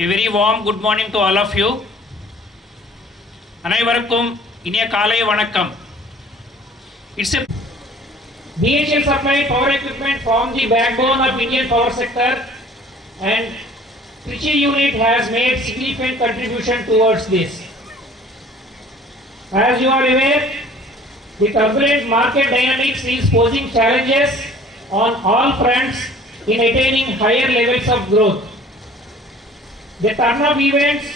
A very warm good morning to all of you. அனைவருக்கும் இனிய காலை வணக்கம். It's a BHEL supplied power equipment form the backbone of Indian power sector, and Trichy unit has made significant contribution towards this. As you are aware, the turbulent market dynamics is posing challenges on all fronts in attaining higher levels of growth. The turn of events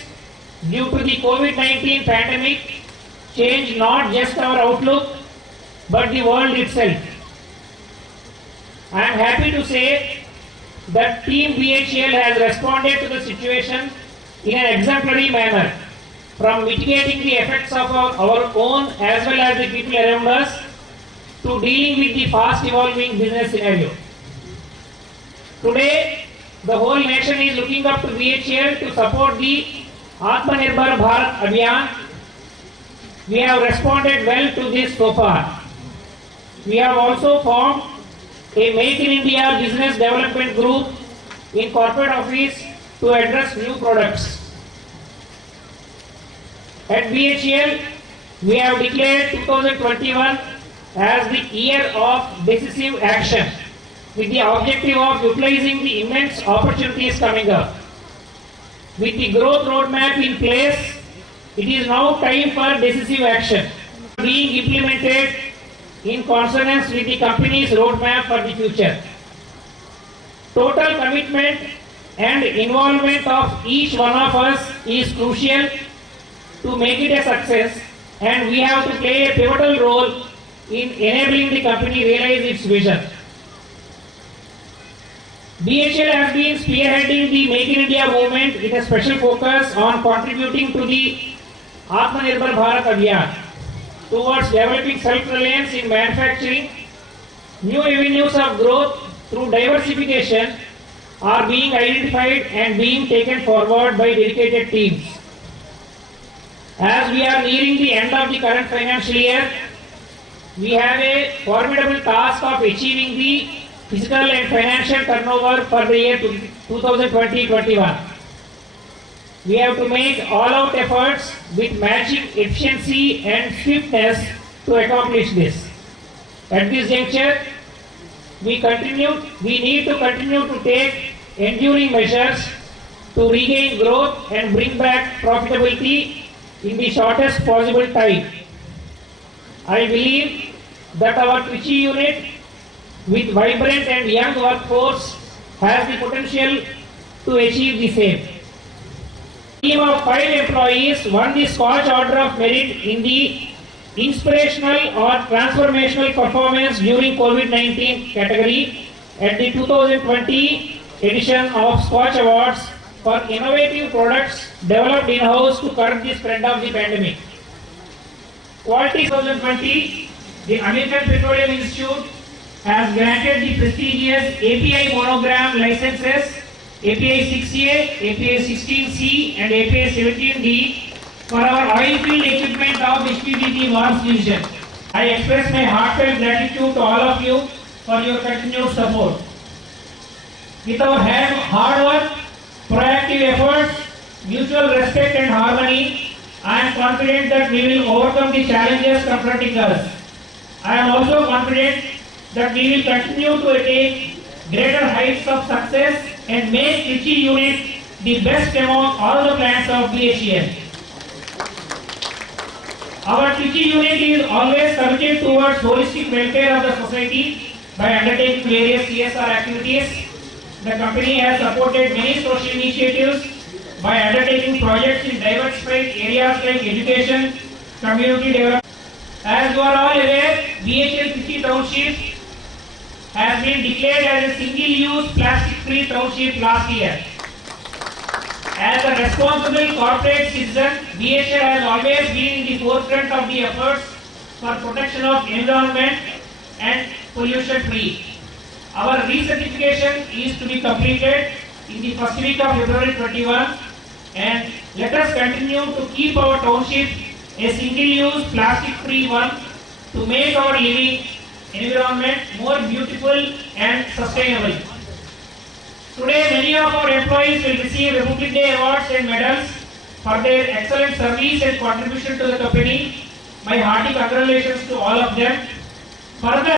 due to the COVID-19 pandemic changed not just our outlook but the world itself. I am happy to say that Team BHEL has responded to the situation in an exemplary manner, from mitigating the effects of our own as well as the people around us to dealing with the fast evolving business scenario. Today, the whole nation is looking up to BHEL to support the Atmanirbhar Bharat Abhiyan. We have responded well to this so far. We have also formed a Make in India business development group in corporate office to address new products. At BHEL, we have declared 2021 as the year of decisive action, with the objective of utilizing the immense opportunities coming up. With the growth roadmap in place, it is now time for decisive action being implemented in consonance with the company's roadmap for the future. Total commitment and involvement of each one of us is crucial to make it a success, and we have to play a pivotal role in enabling the company realize its vision. BHEL has been spearheading the Make in India movement with a special focus on contributing to the Atmanirbhar Bharat Abhiyan towards developing self-reliance in manufacturing. New avenues of growth through diversification are being identified and being taken forward by dedicated teams. As we are nearing the end of the current financial year, we have a formidable task of achieving the physical and financial turnover for the year 2020-21. We have to make all-out efforts with matching efficiency and swiftness to accomplish this. At this juncture, we need to continue to take enduring measures to regain growth and bring back profitability in the shortest possible time. I believe that our Trichy unit, with vibrant and young workforce, has the potential to achieve the same. A team of 5 employees won the Scotch Order of Merit in the Inspirational or Transformational Performance during COVID-19 category at the 2020 edition of Scotch Awards for innovative products developed in-house to curb the spread of the pandemic. Quality 2020, the American Petroleum Institute has granted the prestigious API monogram licenses API 6A, API 16C and API 17D for our oil field equipment of HPDT Mars division. I express my heartfelt gratitude to all of you for your continued support. With our hard work, proactive efforts, mutual respect and harmony, I am confident that we will overcome the challenges confronting us. I am also confident that we will continue to attain greater heights of success and make Trichy unit the best among all the plants of BHEL. Our Trichy unit is always committed towards holistic welfare of the society by undertaking various CSR activities. The company has supported many social initiatives by undertaking projects in diversified areas like education, community development. As you are all aware, BHEL Trichy Township has been declared as a single-use plastic-free township last year. As a responsible corporate citizen, BHEL has always been in the forefront of the efforts for protection of environment and pollution-free. Our recertification is to be completed in the first week of February 21, and let us continue to keep our township a single-use plastic-free one to make our living environment more beautiful and sustainable. Today, many of our employees employees will receive Republic Day awards and medals for their excellent service and contribution to the company. My hearty congratulations to all of them. Further,